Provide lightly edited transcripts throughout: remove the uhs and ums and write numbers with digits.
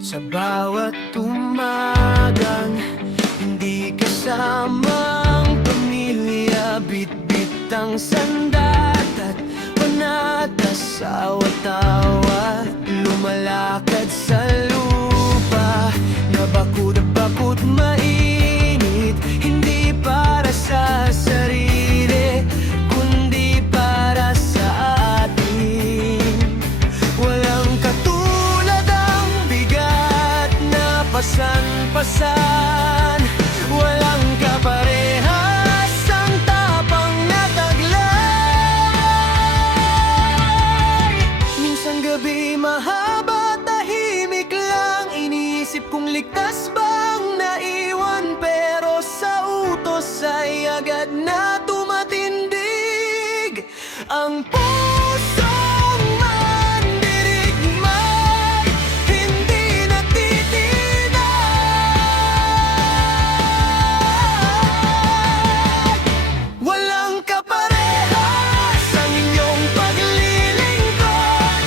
Sa bawat umagang hindi kasamang pamilya, bitbit ang sandat at panata sa tawa. Lumalakad sa lupa na bakod-bakod mainit, hindi para sa sarili kundi para sa atin. Walang katulad ang bigat na pasan-pasan, walang kaparehas ang tapang na taglay. Minsan gabi mahaba, tahimik lang, iniisip kung ligtas bang naiwan, pero sa utos ay agad na tumatindig ang pusong mandirigmay, hindi natitinag. Walang kaparehas ang inyong paglilingkod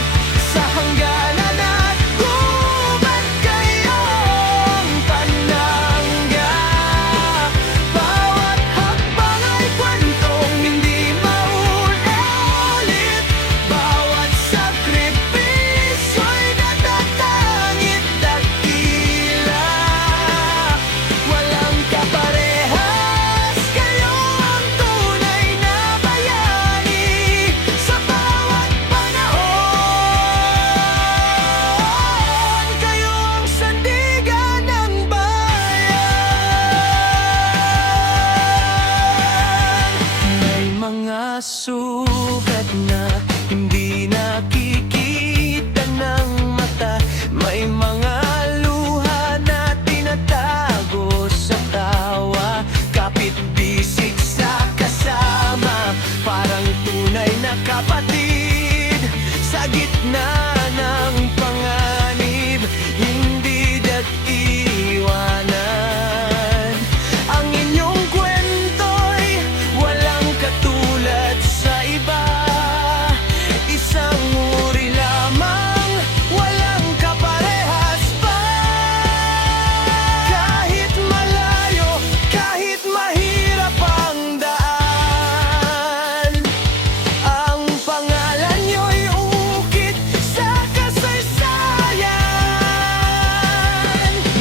sa hangganan at gubat kayong pananggap. Bawat hakbang ay kwentong hindi maulit, bawat sakripisyo'y natatangit dakila. Walang kaparehas, kayo ang tunay na bayani sa bawat panahon. Kayo ang sandigan ng bayan. May mga sugat na hindi nakikita ng mata, may mga luha na tinatago sa tawa, kapit bisig sa kasama, parang tunay na kapatid sa gitna ng panganib, hindi iwanan. Ang inyong kwento'y walang katulad sa iba, isang uri lamang, walang kaparehas pa. Kahit malayo, kahit mahirap ang daan, ang pangalan nyo'y ukit sa kasaysayan.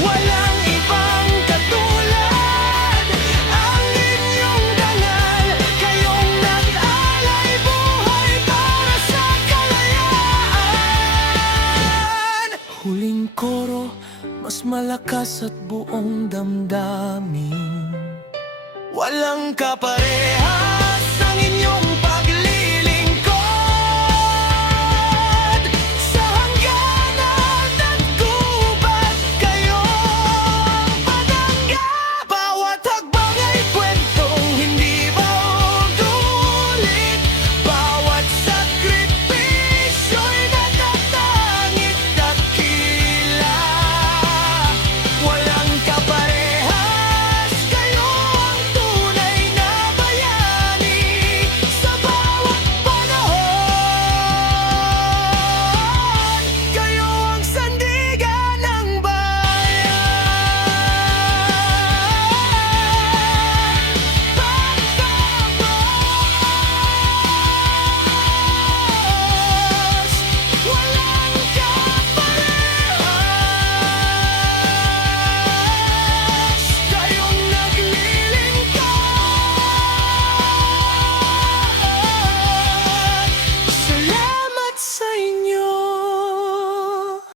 Walang ibang katulad ang inyong dangal, kayong nag-alay buhay para sa kalayaan. Huling koro, mas malakas at buong damdamin. Walang kaparehas